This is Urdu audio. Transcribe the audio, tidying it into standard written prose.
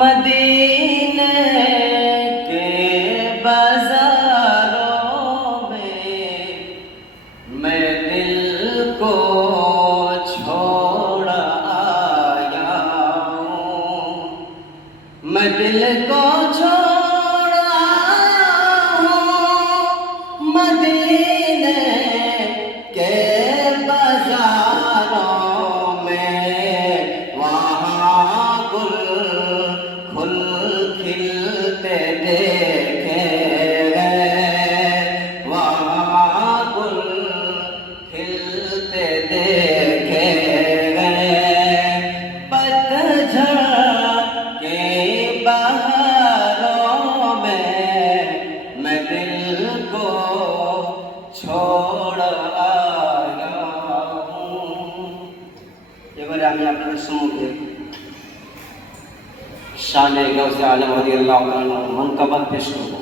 مدینے کے بازاروں میں دل کو چھوڑ آیا ہوں، میں دل کو چھوڑ آیا ہوں مدینے کے بازاروں میں، وہاں گل کھلتے دیکھے گئے، وہاں گل کھلتے دیکھے گئے، پتجھڑ کے بہاروں میں دل کو چھوڑ آیا ہوں۔ এবারে আমি আপনাদের সম্মুখে শানে গাউসে আলম রাদিয়াল্লাহু তাআলা মনকাবাত পেশ করব।